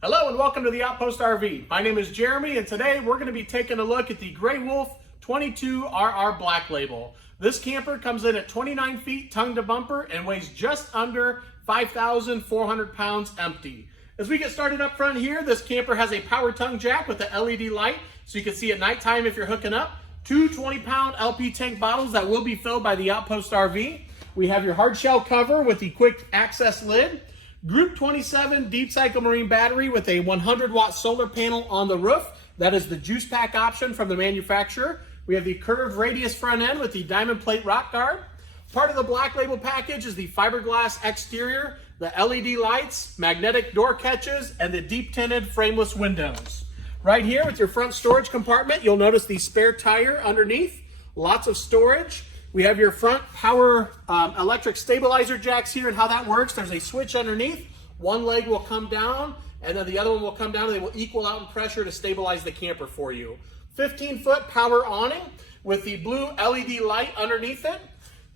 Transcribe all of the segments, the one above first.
Hello and welcome to the Outpost RV. My name is Jeremy and today we're going to be taking a look at the Grey Wolf 22RR Black Label. This camper comes in at 29 feet tongue to bumper and weighs just under 5,400 pounds empty. As we get started up front here, this camper has a power tongue jack with the LED light so you can see at nighttime if you're hooking up. Two 20-pound LP tank bottles that will be filled by the Outpost RV. We have your hard shell cover with the quick access lid. Group 27 Deep Cycle Marine battery with a 100-watt solar panel on the roof. That is the juice pack option from the manufacturer. We have the curved radius front end with the diamond plate rock guard. Part of the Black Label package is the fiberglass exterior, the LED lights, magnetic door catches, and the deep tinted frameless windows. Right here with your front storage compartment, you'll notice the spare tire underneath. Lots of storage. We have your front power electric stabilizer jacks here, and how that works, there's a switch underneath. One leg will come down and then the other one will come down and they will equal out in pressure to stabilize the camper for you. 15-foot power awning with the blue LED light underneath it.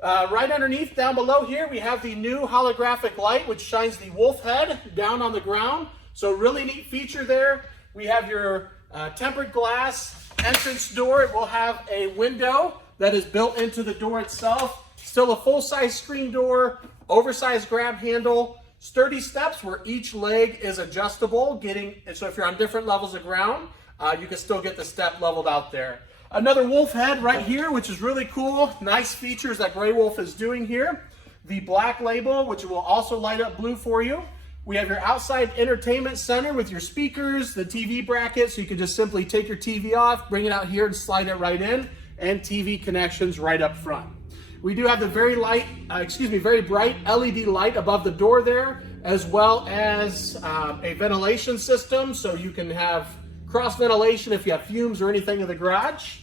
Right underneath down below here we have the new holographic light which shines the wolf head down on the ground. So really neat feature there. We have your tempered glass entrance door. It will have a window that is built into the door itself. Still a full-size screen door, oversized grab handle, sturdy steps where each leg is adjustable, so if you're on different levels of ground, you can still get the step leveled out there. Another wolf head right here, which is really cool. Nice features that Grey Wolf is doing here. The Black Label, which will also light up blue for you. We have your outside entertainment center with your speakers, the TV bracket, so you can just simply take your TV off, bring it out here and slide it right in, and TV connections right up front. We do have the very bright LED light above the door there, as well as a ventilation system, so you can have cross ventilation if you have fumes or anything in the garage.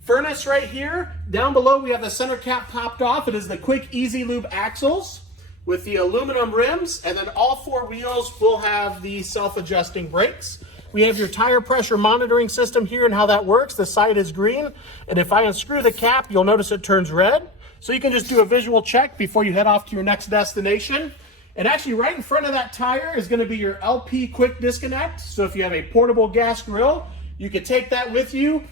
Furnace right here. Down below we have the center cap popped off. It is the quick easy lube axles with the aluminum rims, and then all four wheels will have the self-adjusting brakes. We have your tire pressure monitoring system here and how that works. The side is green, and if I unscrew the cap, you'll notice it turns red. So you can just do a visual check before you head off to your next destination. And actually right in front of that tire is gonna be your LP quick disconnect. So if you have a portable gas grill, you can take that with you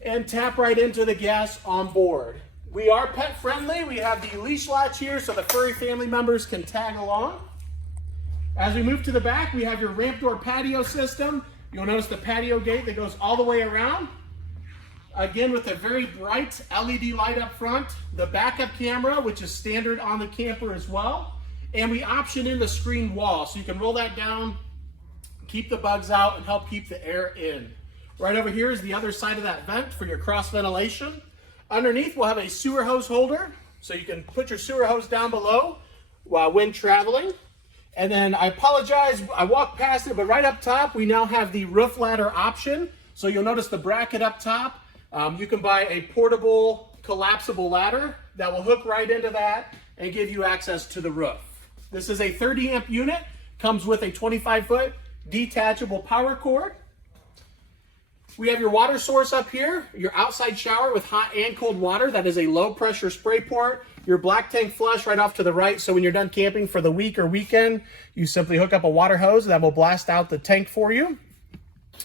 and tap right into the gas on board. We are pet friendly. We have the leash latch here so the furry family members can tag along. As we move to the back, we have your ramp door patio system. You'll notice the patio gate that goes all the way around. Again, with a very bright LED light up front. The backup camera, which is standard on the camper as well. And we option in the screen wall, so you can roll that down, keep the bugs out, and help keep the air in. Right over here is the other side of that vent for your cross ventilation. Underneath, we'll have a sewer hose holder, so you can put your sewer hose down below when traveling. And then I apologize, I walked past it, but right up top, we now have the roof ladder option. So you'll notice the bracket up top. You can buy a portable collapsible ladder that will hook right into that and give you access to the roof. This is a 30 amp unit, comes with a 25-foot detachable power cord. We have your water source up here, your outside shower with hot and cold water. That is a low pressure spray port. Your black tank flush right off to the right. So when you're done camping for the week or weekend, you simply hook up a water hose that will blast out the tank for you.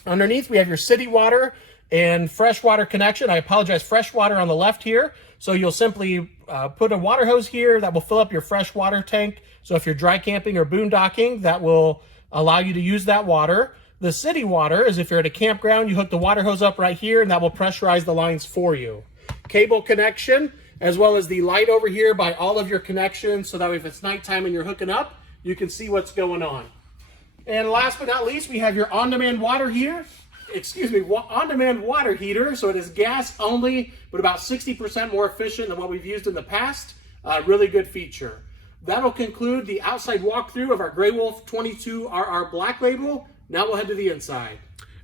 Underneath, we have your city water and freshwater connection. I apologize, freshwater on the left here. So you'll simply put a water hose here that will fill up your freshwater tank. So if you're dry camping or boondocking, that will allow you to use that water. The city water is if you're at a campground, you hook the water hose up right here and that will pressurize the lines for you. Cable connection, as well as the light over here by all of your connections, so that if it's nighttime and you're hooking up, you can see what's going on. And last but not least, we have your on-demand water here. On-demand water heater. So it is gas only, but about 60% more efficient than what we've used in the past. Really good feature. That'll conclude the outside walkthrough of our Grey Wolf 22RR Black Label. Now we'll head to the inside.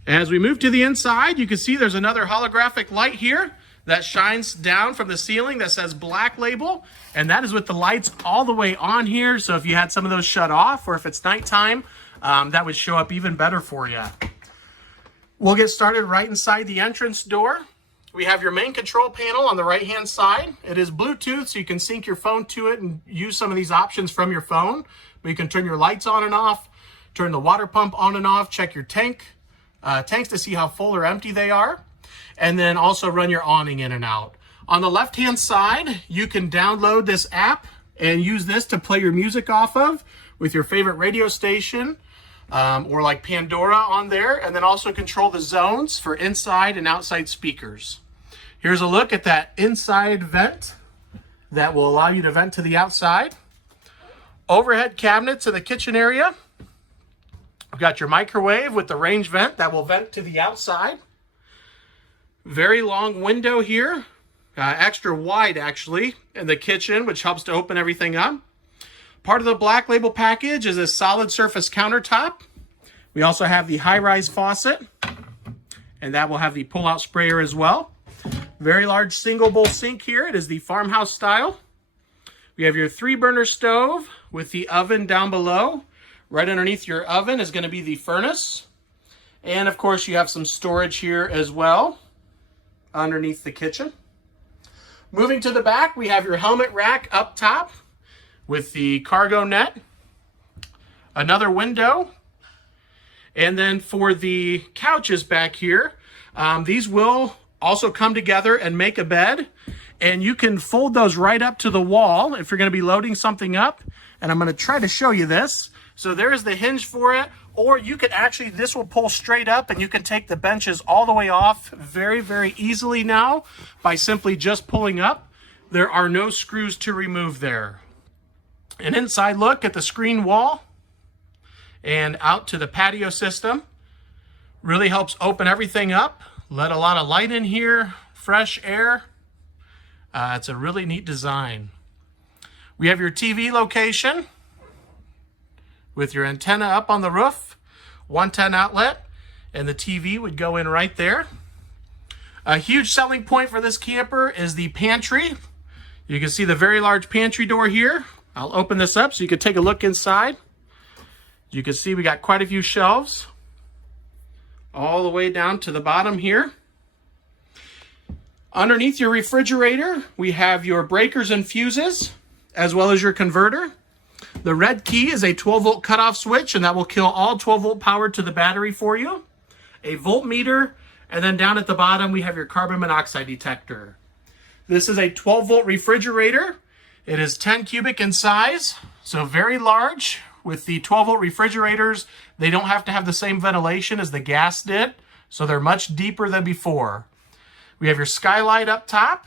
As we move to the inside, you can see there's another holographic light here that shines down from the ceiling that says Black Label, and that is with the lights all the way on here. So if you had some of those shut off, or if it's nighttime, that would show up even better for you. We'll get started right inside the entrance door. We have your main control panel on the right-hand side. It is Bluetooth, so you can sync your phone to it and use some of these options from your phone. But you can turn your lights on and off, turn the water pump on and off, check your tanks to see how full or empty they are, and then also run your awning in and out. On the left-hand side, you can download this app and use this to play your music off of with your favorite radio station, or like Pandora on there, and then also control the zones for inside and outside speakers. Here's a look at that inside vent that will allow you to vent to the outside. Overhead cabinets in the kitchen area. We've got your microwave with the range vent that will vent to the outside. Very long window here, extra wide actually, in the kitchen, which helps to open everything up. Part of the Black Label package is a solid surface countertop. We also have the high-rise faucet, and that will have the pull-out sprayer as well. Very large single bowl sink here. It is the farmhouse style. We have your 3-burner stove with the oven down below. Right underneath your oven is going to be the furnace. And of course you have some storage here as well underneath the kitchen. Moving to the back, we have your helmet rack up top with the cargo net. Another window. And then for the couches back here, these will also come together and make a bed. And you can fold those right up to the wall if you're going to be loading something up. And I'm going to try to show you this. So there's the hinge for it. Or you could actually, this will pull straight up and you can take the benches all the way off very, very easily now by simply just pulling up. There are no screws to remove there. An inside look at the screen wall and out to the patio system. Really helps open everything up. Let a lot of light in here, fresh air. It's a really neat design. We have your TV location with your antenna up on the roof, 110 outlet, and the TV would go in right there. A huge selling point for this camper is the pantry. You can see the very large pantry door here. I'll open this up so you can take a look inside. You can see we got quite a few shelves all the way down to the bottom here. Underneath your refrigerator, we have your breakers and fuses, as well as your converter. The red key is a 12-volt cutoff switch, and that will kill all 12-volt power to the battery for you. A voltmeter, and then down at the bottom, we have your carbon monoxide detector. This is a 12-volt refrigerator. It is 10 cubic in size, so very large. With the 12-volt refrigerators, they don't have to have the same ventilation as the gas did, so they're much deeper than before. We have your skylight up top,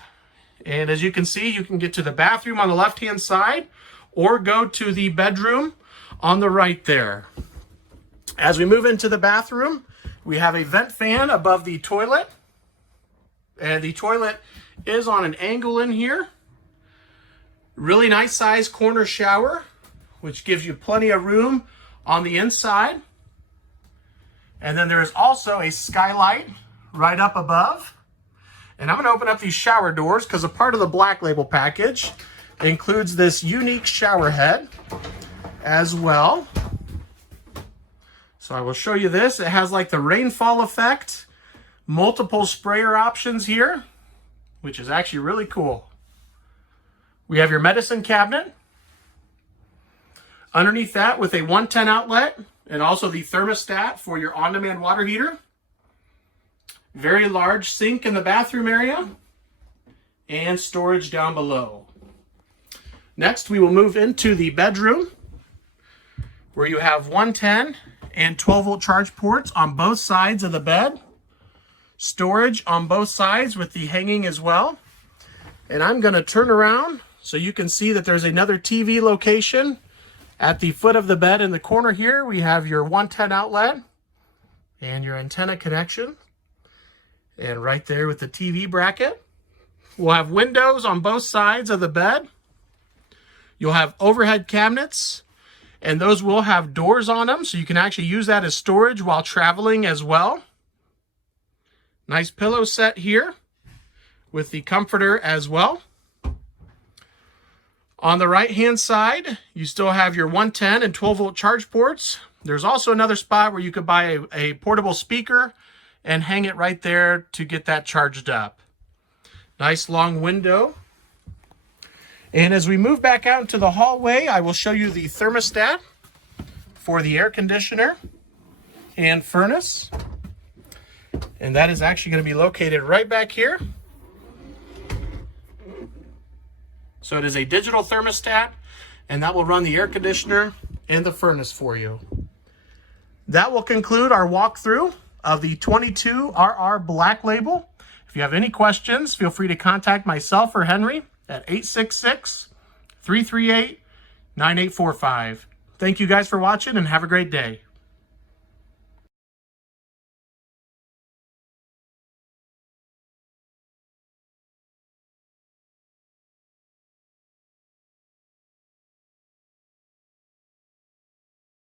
and as you can see, you can get to the bathroom on the left-hand side or go to the bedroom on the right there. As we move into the bathroom, we have a vent fan above the toilet, and the toilet is on an angle in here. Really nice size corner shower, which gives you plenty of room on the inside. And then there is also a skylight right up above. And I'm going to open up these shower doors because a part of the Black Label package includes this unique shower head as well. So I will show you this. It has like the rainfall effect, multiple sprayer options here, which is actually really cool. We have your medicine cabinet. Underneath that with a 110 outlet and also the thermostat for your on-demand water heater. Very large sink in the bathroom area and storage down below. Next, we will move into the bedroom where you have 110 and 12-volt charge ports on both sides of the bed. Storage on both sides with the hanging as well. And I'm going to turn around so you can see that there's another TV location. At the foot of the bed in the corner here, we have your 110 outlet and your antenna connection. And right there with the TV bracket. We'll have windows on both sides of the bed. You'll have overhead cabinets, and those will have doors on them, so you can actually use that as storage while traveling as well. Nice pillow set here with the comforter as well. On the right-hand side, you still have your 110 and 12-volt charge ports. There's also another spot where you could buy a portable speaker and hang it right there to get that charged up. Nice long window. And as we move back out into the hallway, I will show you the thermostat for the air conditioner and furnace. And that is actually going to be located right back here. So it is a digital thermostat, and that will run the air conditioner and the furnace for you. That will conclude our walkthrough of the 22RR Black Label. If you have any questions, feel free to contact myself or Henry at 866-338-9845. Thank you guys for watching, and have a great day.